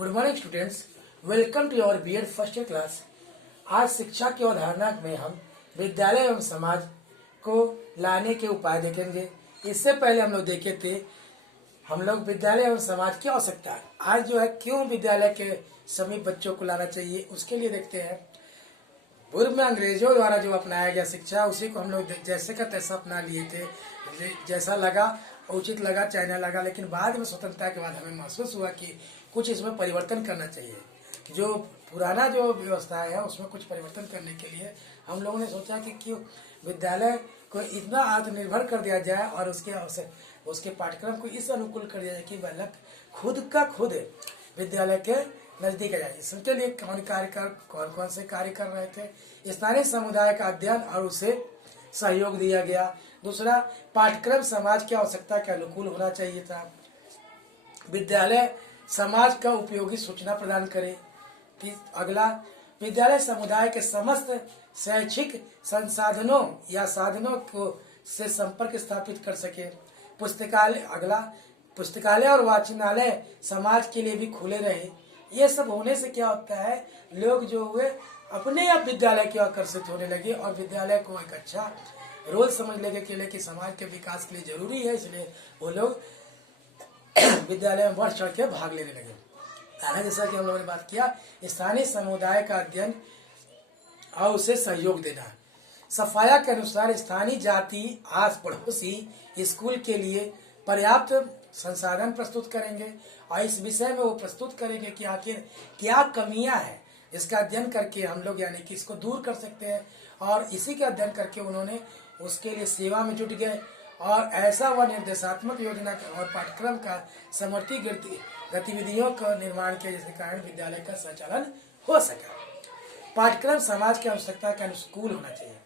Good morning students, welcome to your BEd first year class. आज शिक्षा की अवधारणा में हम विद्यालय एवं समाज को लाने के उपाय देखेंगे। इससे पहले हम लोग देखे थे विद्यालय एवं समाज की आवश्यकता। आज जो है क्यों विद्यालय के सभी बच्चों को लाना चाहिए उसके लिए देखते हैं। पूर्व में अंग्रेजों द्वारा जो अपनाया गया शिक्षा उसी को हम लोग जैसे का तैसा अपना लिए थे, जैसा लगा उचित लगा चाइना लगा। लेकिन बाद में स्वतंत्रता के बाद हमें महसूस हुआ कि कुछ इसमें परिवर्तन करना चाहिए। जो पुराना जो व्यवस्था है उसमें कुछ परिवर्तन करने के लिए हम लोगों ने सोचा कि क्यों विद्यालय को इतना आत्मनिर्भर कर दिया जाए और उसके पाठ्यक्रम को इस अनुकूल कर दिया जाए कि बालक खुद विद्यालय के नजदीक आ जाए। इसके लिए कौन कौन से कार्य कर रहे थे। स्थानीय समुदाय का अध्ययन और उसे सहयोग दिया गया। दूसरा, पाठ्यक्रम समाज की आवश्यकता के अनुकूल होना चाहिए था। विद्यालय समाज का उपयोगी सूचना प्रदान करे। अगला, विद्यालय समुदाय के समस्त शैक्षिक संसाधनों या साधनों को से संपर्क स्थापित कर सके। पुस्तकालय और वाचनालय समाज के लिए भी खुले रहे। ये सब होने से क्या होता है, लोग जो हुए अपने आप विद्यालय की आकर्षित होने लगे और विद्यालय को एक अच्छा रोल समझ लगे के लिए कि समाज के विकास के लिए जरूरी है, इसलिए वो लोग विद्यालय में बढ़ चढ़ के भाग लेने लगे। जैसा कि हम लोगों ने बात किया, स्थानीय समुदाय का अध्ययन और उसे सहयोग देना। सफाया के अनुसार स्थानीय जाति आस पड़ोसी स्कूल के लिए पर्याप्त संसाधन प्रस्तुत करेंगे और इस विषय में वो प्रस्तुत करेंगे कि आखिर क्या कमियां हैं, इसका अध्ययन करके हम लोग यानी कि इसको दूर कर सकते हैं। और इसी के अध्ययन करके उन्होंने उसके लिए सेवा में जुट गए और ऐसा वह निर्देशात्मक योजना और पाठ्यक्रम का समर्थी गतिविधियों का निर्माण किया जिसके कारण विद्यालय का संचालन हो सका। पाठ्यक्रम समाज की आवश्यकता के अनुकूल होना चाहिए।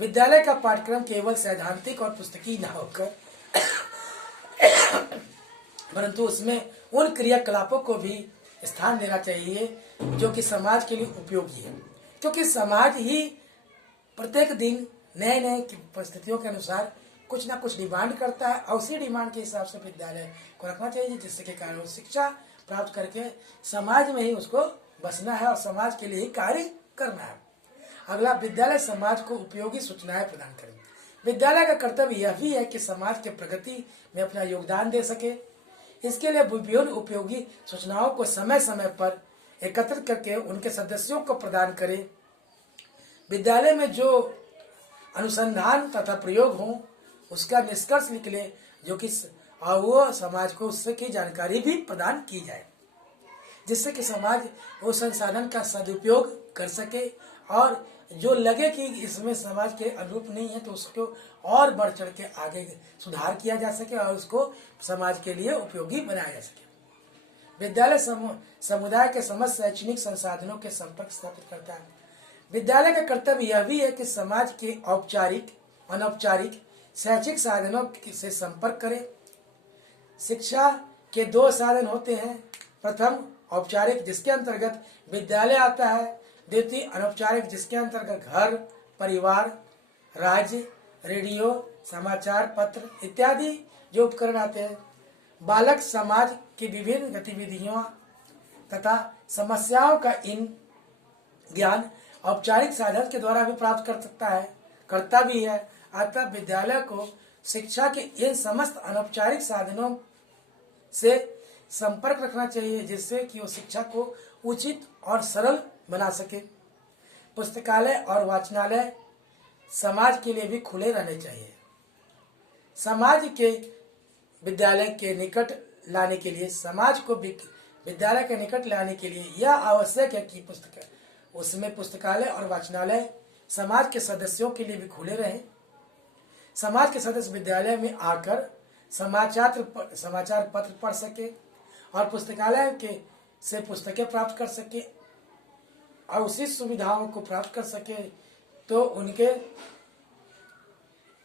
विद्यालय का पाठ्यक्रम केवल सैद्धांतिक और पुस्तकीय न होकर परंतु उसमें उन क्रियाकलापों को भी स्थान देना चाहिए जो कि समाज के लिए उपयोगी है, क्योंकि समाज ही प्रत्येक दिन नए नए परिस्थितियों के अनुसार कुछ ना कुछ डिमांड करता है और उसी डिमांड के हिसाब से विद्यालय को रखना चाहिए, जिससे के कारण वो शिक्षा प्राप्त करके समाज में ही उसको बसना है और समाज के लिए ही कार्य करना है। अगला, विद्यालय समाज को उपयोगी सूचनाएं प्रदान करें। विद्यालय का कर्तव्य यह भी है कि समाज के प्रगति में अपना योगदान दे सके। इसके लिए विभिन्न उपयोगी सूचनाओं को समय समय पर एकत्रित करके उनके सदस्यों को प्रदान करे। विद्यालय में जो अनुसंधान तथा प्रयोग हो उसका निष्कर्ष निकले जो कि वो समाज को उससे की जानकारी भी प्रदान की जाए, जिससे कि समाज वो संसाधन का सदुपयोग कर सके और जो लगे कि इसमें समाज के अनुरूप नहीं है तो उसको और बढ़ चढ़ के आगे सुधार किया जा सके और उसको समाज के लिए उपयोगी बनाया जा सके। विद्यालय समुदाय के समस्त शैक्षणिक संसाधनों के संपर्क स्थापित करता है। विद्यालय का कर्तव्य यह भी है कि समाज के औपचारिक अनौपचारिक शैक्षिक साधनों से संपर्क करे। शिक्षा के दो साधन होते हैं। प्रथम औपचारिक, जिसके अंतर्गत विद्यालय आता है। द्वितीय अनौपचारिक, जिसके अंतर्गत घर, परिवार, राज्य, रेडियो, समाचार पत्र इत्यादि जो उपकरण आते हैं। बालक समाज की विभिन्न गतिविधियों तथा समस्याओं का इन ज्ञान औपचारिक साधन के द्वारा भी प्राप्त कर सकता है, करता भी है। अतः विद्यालय को शिक्षा के इन समस्त अनौपचारिक साधनों से संपर्क रखना चाहिए, जिससे कि वो शिक्षा को उचित और सरल बना सके। पुस्तकालय और वाचनालय समाज के लिए भी खुले रहने चाहिए। समाज के विद्यालय के निकट लाने के लिए विद्यालय के निकट लाने के लिए यह आवश्यक है कि पुस्तकालय और वाचनालय समाज के सदस्यों के लिए भी खुले रहें। समाज के सदस्य विद्यालय में आकर समाचार पत्र पढ़ सके और पुस्तकालय से पुस्तकें प्राप्त कर सके और उसी सुविधाओं को प्राप्त कर सके, तो उनके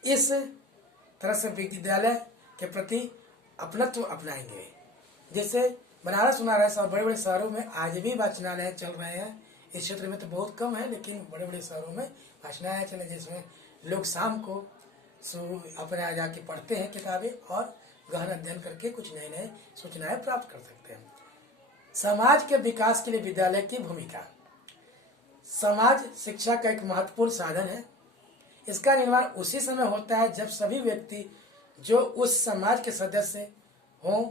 इस तरह से विद्यालय के प्रति अपनत्व अपनाएंगे। जैसे बनारस और बड़े बड़े शहरों में आज भी वाचनालय चल रहे हैं। इस क्षेत्र में तो बहुत कम है, लेकिन बड़े बड़े शहरों में वाचनालय चले जिसमें लोग शाम को अपने जाके पढ़ते हैं किताबें और गहन अध्ययन करके कुछ नए नए सूचनाएं प्राप्त कर सकते हैं। समाज के विकास के लिए विद्यालय की भूमिका। समाज शिक्षा का एक महत्वपूर्ण साधन है। इसका निर्माण उसी समय होता है जब सभी व्यक्ति जो उस समाज के सदस्य हों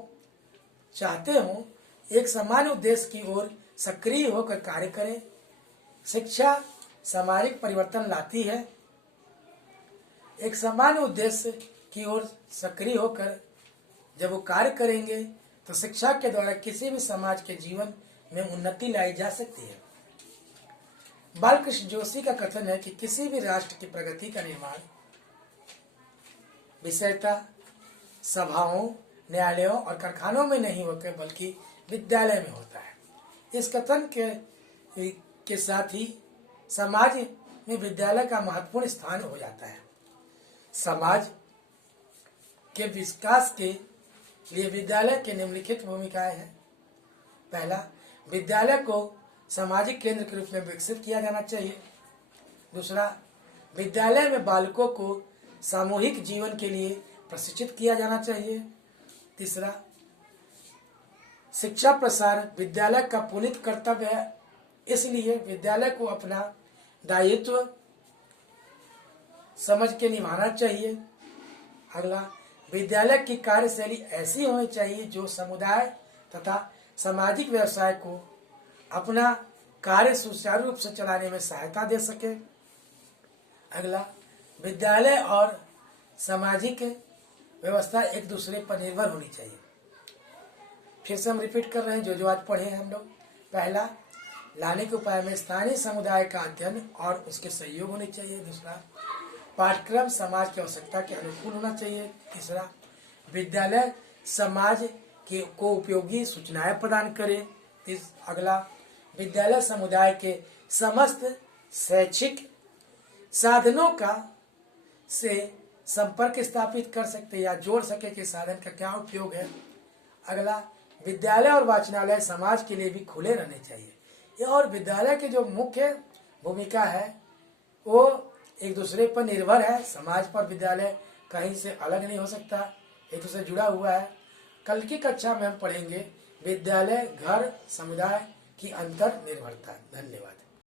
चाहते हों एक समान उद्देश्य की ओर सक्रिय होकर कार्य करें। शिक्षा सामाजिक परिवर्तन लाती है। एक समान उद्देश्य की ओर सक्रिय होकर जब वो कार्य करेंगे तो शिक्षा के द्वारा किसी भी समाज के जीवन में उन्नति लाई जा सकती है। बालकृष्ण जोशी का कथन है कि किसी भी राष्ट्र की प्रगति का निर्माण विषयता सभाओं, न्यायालयों और कारखानों में नहीं होकर बल्कि विद्यालय में होता है। इस कथन के साथ ही समाज में विद्यालय का महत्वपूर्ण स्थान हो जाता है। समाज के विकास के लिए विद्यालय के निम्नलिखित भूमिकाएं हैं। पहला, विद्यालय को सामाजिक केंद्र के रूप में विकसित किया जाना चाहिए। दूसरा, विद्यालय में बालकों को सामूहिक जीवन के लिए प्रशिक्षित किया जाना चाहिए। तीसरा, शिक्षा प्रसार विद्यालय का पुनीत कर्तव्य है, इसलिए विद्यालय को अपना दायित्व समझ के निभाना चाहिए। अगला, विद्यालय की कार्यशैली ऐसी होनी चाहिए जो समुदाय तथा सामाजिक व्यवसाय को अपना कार्य सुचारू रूप से चलाने में सहायता दे सके। अगला, विद्यालय और सामाजिक व्यवस्था एक दूसरे पर निर्भर होनी चाहिए। फिर से हम रिपीट कर रहे हैं जो आज पढ़े हैं हम लोग। पहला, लाने के उपाय में स्थानीय समुदाय का अध्ययन और उसके सहयोग होने चाहिए। दूसरा, पाठ्यक्रम समाज की आवश्यकता के अनुकूल होना चाहिए। तीसरा, विद्यालय समाज को उपयोगी सूचनाएं प्रदान करे। अगला, विद्यालय समुदाय के समस्त शैक्षिक साधनों का से संपर्क स्थापित कर सकते या जोड़ सके कि साधन का क्या उपयोग है। अगला, विद्यालय और वाचनालय समाज के लिए भी खुले रहने चाहिए। और विद्यालय की जो मुख्य भूमिका है वो एक दूसरे पर निर्भर है। समाज पर विद्यालय कहीं से अलग नहीं हो सकता, एक दूसरे जुड़ा हुआ है। कल की कक्षा में हम पढ़ेंगे विद्यालय, घर, समुदाय की अंतर निर्भरता। धन्यवाद।